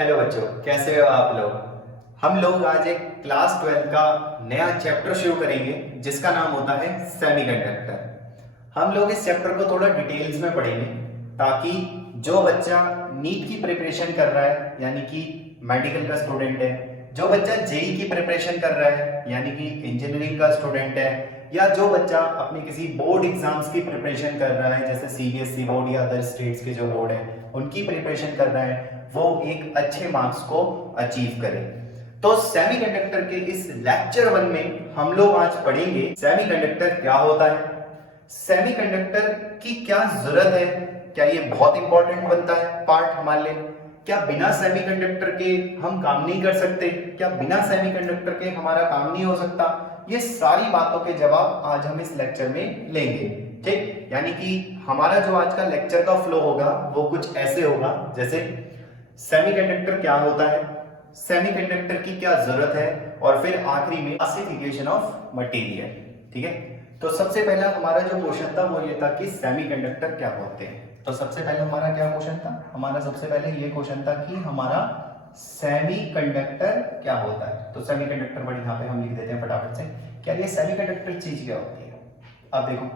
Hello बच्चों, कैसे हो आप लोग। हम लोग आज एक क्लास 12 का नया चैप्टर शुरू करेंगे जिसका नाम होता है सेमीकंडक्टर। हम लोग इस चैप्टर को थोड़ा डिटेल्स में पढ़ेंगे ताकि जो बच्चा नीट की प्रिपरेशन कर रहा है यानी कि मेडिकल का स्टूडेंट है, जो बच्चा जेई की प्रिपरेशन कर रहा है यानी कि इंजीनियरिंग का स्टूडेंट है, या जो बच्चा अपने किसी बोर्ड एग्जाम्स की प्रिपरेशन कर रहा है जैसे सीबीएसई बोर्ड या अदर स्टेट्स के जो बोर्ड है उनकी प्रिपरेशन कर रहा है, वो एक अच्छे मार्क्स को अचीव करे। तो सेमीकंडक्टर के इस लेक्चर 1 में हम लोग आज पढ़ेंगे सेमीकंडक्टर क्या होता है, सेमीकंडक्टर की क्या जरूरत है, क्या ये बहुत इंपॉर्टेंट बनता है पार्ट हमारे लिए, क्या बिना सेमीकंडक्टर के हम काम नहीं कर सकते, क्या बिना सेमीकंडक्टर के हमारा काम नहीं हो सकता। ये सारी बातों के जवाब आज हम इस लेक्चर में लेंगे। ठीक, यानी कि हमारा जो आज का लेक्चर का फ्लो होगा वो कुछ ऐसे होगा जैसे सेमीकंडक्टर क्या होता है, सेमीकंडक्टर की क्या जरूरत है, और फिर आखिरी में क्लासिफिकेशन ऑफ मटेरियल। ठीक है, तो सबसे पहला हमारा जो क्वेश्चन था वो ये था कि सेमीकंडक्टर क्या होते हैं। तो सबसे पहले हमारा क्या क्वेश्चन था, हमारा सबसे पहले ये क्वेश्चन था कि हमारा सेमीकंडक्टर क्या होता है। तो सेमीकंडक्टर वर्ड यहाँ पे हम लिख देते हैं फटाफट से, क्या ये सेमीकंडक्टर चीज क्या होती है। अब देखो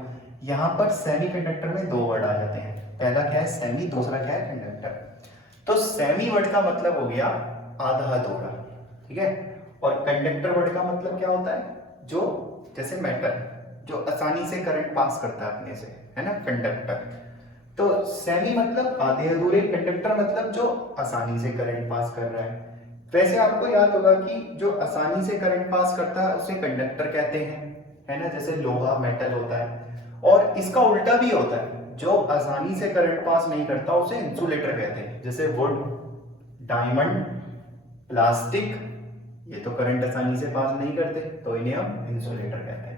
यहाँ पर सेमीकंडक्टर में दो वर्ड आ जाते हैं, पहला क्या है सेमी, दूसरा क्या है कंडक्टर। तो सेमी वर्ड का मतलब हो गया आधा अधूरा, ठीक है, और कंडक्टर वर्ड का मतलब क्या होता है, जो जैसे मेटल जो आसानी से करंट पास करता है अपने से, है ना, कंडक्टर। तो सेमी मतलब आधे अधूरे, कंडक्टर मतलब जो आसानी से करंट पास कर रहा है। वैसे आपको याद होगा कि जो आसानी से करंट पास करता है उसे कंडक्टर कहते हैं, है ना, जैसे लोहा मेटल होता है। और इसका उल्टा भी होता है, जो आसानी से करंट पास नहीं करता उसे इंसुलेटर कहते हैं, जैसे वुड, डायमंड, प्लास्टिक, ये तो करंट आसानी से पास नहीं करते तो इन्हें हम इंसुलेटर कहते हैं।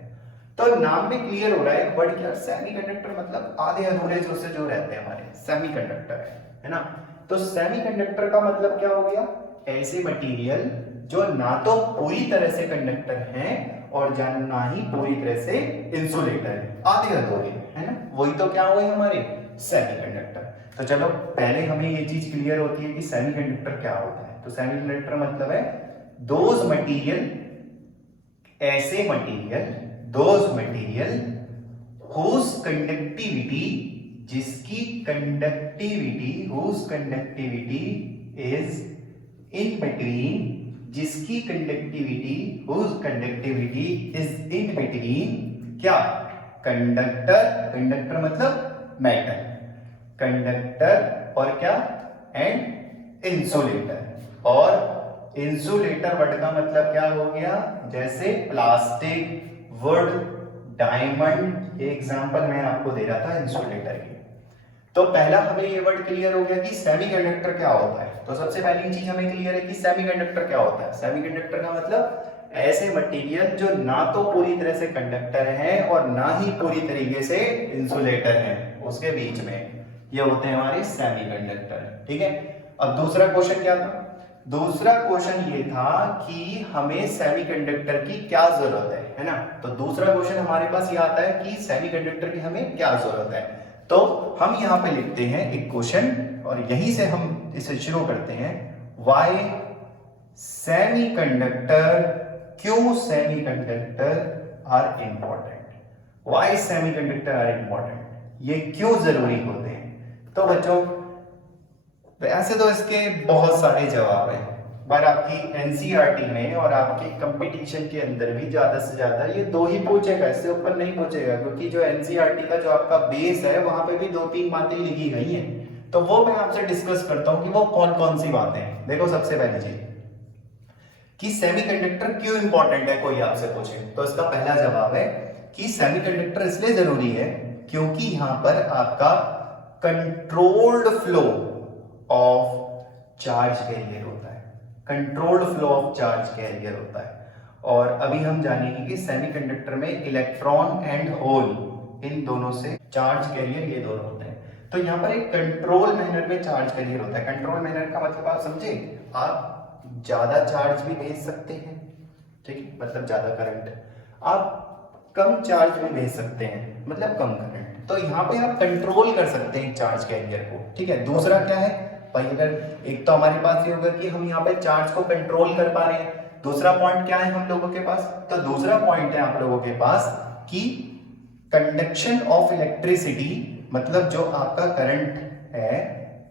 तो नाम में क्लियर हो रहा है वर्ड क्या, सेमीकंडक्टर मतलब आधे अधूरे जो रहते हैं हमारे सेमीकंडक्टर है ना। तो सेमीकंडक्टर का मतलब क्या हो गया, ऐसे मटेरियल जो ना तो पूरी तरह से कंडक्टर हैं और ना ही पूरी तरह से इंसुलेटर है, आधे अधूरे, है ना, वही तो क्या हुए हमारे सेमीकंडक्टर। तो चलो पहले हमें ये चीज क्लियर होती है कि सेमीकंडक्टर क्या होता है। तो सेमीकंडक्टर मतलब है दोज मटेरियल, ऐसे material, those material whose conductivity, जिसकी conductivity, whose conductivity is in between, जिसकी conductivity, whose conductivity is in between क्या, कंडक्टर, कंडक्टर मतलब मेटल, कंडक्टर और क्या, एंड इंसुलेटर। और इंसुलेटर वर्ड का मतलब क्या हो गया, जैसे प्लास्टिक, वुड, डायमंड, ये एग्जांपल मैं आपको दे रहा था इंसुलेटर के। तो पहला हमें ये वर्ड क्लियर हो गया कि सेमीकंडक्टर क्या होता है। तो सबसे पहली चीज हमें क्लियर है कि सेमीकंडक्टर क्या होता है। सेमीकंडक्टर का मतलब ऐसे मटेरियल जो ना तो पूरी तरह से कंडक्टर है और ना ही पूरी तरीके से इंसुलेटर है, उसके बीच में ये होते हैं हमारे सेमीकंडक्टर। ठीक है, अब दूसरा क्वेश्चन क्या था, दूसरा क्वेश्चन ये था कि हमें सेमीकंडक्टर की क्या जरूरत है ना। तो दूसरा क्वेश्चन हमारे पास ये आता है कि सेमीकंडक्टर की हमें क्या जरूरत है। तो हम यहां पे लिखते हैं एक क्वेश्चन और यहीं से हम इसे शुरू करते हैं, व्हाई सेमीकंडक्टर, क्यों semiconductor are important, why semiconductor are important, ये क्यों जरूरी होते हैं। तो बच्चों ऐसे तो इसके बहुत सारे जवाब हैं, पर आपकी एनसीईआरटी में और आपके कंपटीशन के अंदर भी ज्यादा से ज्यादा ये दो ही पूछेगा, इससे ऊपर नहीं पूछेगा, क्योंकि जो एनसीईआरटी का जो आपका बेस है वहां पे भी दो तीन बातें लिखी गई हैं। तो वो मैं आपसे डिस्कस करता हूं कि वो कौन कौन सी बातें हैं। देखो सबसे पहली चीज कि सेमीकंडक्टर क्यों इंपॉर्टेंट है, कोई आपसे पूछे तो इसका पहला जवाब है कि सेमीकंडक्टर इसलिए जरूरी है क्योंकि यहां पर आपका controlled flow of charge carrier होता है, controlled flow of charge carrier होता है। और अभी हम जानेंगे कि सेमीकंडक्टर में इलेक्ट्रॉन एंड होल, इन दोनों से चार्ज कैरियर ये दोनों होते हैं। तो यहाँ पर एक कंट्रोल मैनर में चार्ज कैरियर होता है। कंट्रोल मैनर का मतलब आप समझे, आप ज्यादा चार्ज भी भेज सकते हैं, ठीक है, मतलब ज्यादा करंट, आप कम चार्ज भी भेज सकते हैं, मतलब कम करंट। तो यहाँ पे आप कंट्रोल कर सकते हैं चार्ज कैरियर को, ठीक है। दूसरा क्या है, भाई अगर एक तो हमारे पास ये होगा कि हम यहाँ पे चार्ज को कंट्रोल कर पा रहे हैं, दूसरा पॉइंट क्या है हम लोगों के पास, तो दूसरा पॉइंट है आप लोगों के पास कि कंडक्शन ऑफ इलेक्ट्रिसिटी, मतलब जो आपका करंट है,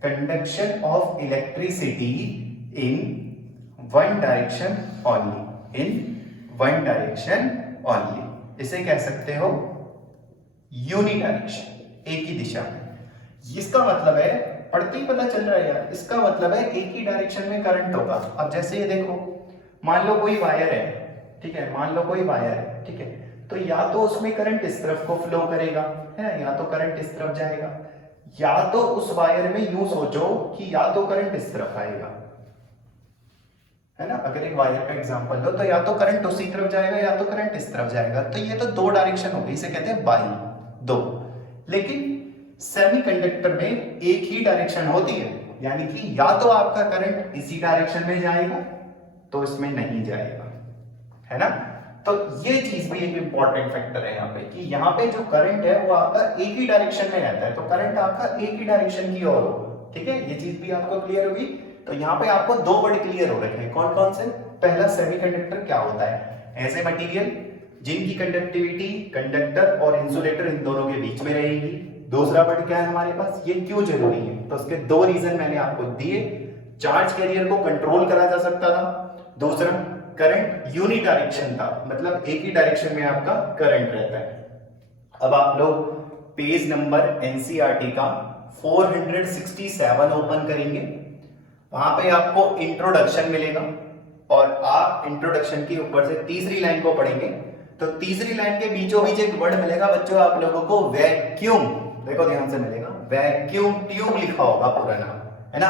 conduction of electricity in one direction only, in one direction only, इसे कह सकते हो यूनिडायरेक्शन, एक ही दिशा में। इसका मतलब है, पढ़ते ही पता चल रहा है यार, इसका मतलब है एक ही डायरेक्शन में करंट होगा। अब जैसे ये देखो, मान लो कोई वायर है, ठीक है, मान लो कोई वायर है, ठीक है, तो या तो उसमें करंट इस तरफ को फ्लो करेगा, है, या तो करंट इस तरफ जाएगा, या तो उस वायर में यूं सोचो कि या तो करंट इस तरफ आएगा, है ना, अगर एक वायर का एग्जांपल लो तो या तो करंट उसी तरफ जाएगा या तो करंट इस तरफ जाएगा, तो ये तो दो डायरेक्शन हो गई, इसे कहते हैं बाई, दो। लेकिन सेमीकंडक्टर में एक ही डायरेक्शन होती है, यानी कि या तो आपका करंट इसी डायरेक्शन में जाएगा तो इसमें नहीं जाएगा, है ना। तो ये चीज भी एक इंपॉर्टेंट फैक्टर है यहाँ पे कि यहाँ पे जो करंट है वो आपका एक ही डायरेक्शन में रहता है, तो करंट आपका एक ही डायरेक्शन की ओर हो, ठीक है, ये चीज भी आपको क्लियर होगी। तो यहाँ पे आपको दो वर्ड क्लियर हो रखे हैं, कौन कौन से, पहला सेमीकंडक्टर क्या होता है, ऐसे मटेरियल जिनकी कंडक्टिविटी कंडक्टर और इंसुलेटर इन दोनों के बीच में रहेगी। दूसरा वर्ड क्या है हमारे पास, ये क्यों जरूरी है, तो उसके दो रीजन मैंने आपको दिए, चार्ज कैरियर को कंट्रोल करा जा सकता था, दूसरा करंट यूनिडायरेक्शन था, मतलब एक ही डायरेक्शन में आपका करंट रहता है। अब आप लोग पेज नंबर एनसीईआरटी का 467 ओपन करेंगे, वहां पे आपको इंट्रोडक्शन मिलेगा और आप इंट्रोडक्शन के ऊपर से तीसरी लाइन को पढ़ेंगे, तो तीसरी लाइन के बीचों बीच एक वर्ड मिलेगा बच्चों आप लोगों को, वैक्यूम, देखो ध्यान से मिलेगा, वैक्यूम ट्यूब लिखा होगा पूरा नाम, है ना।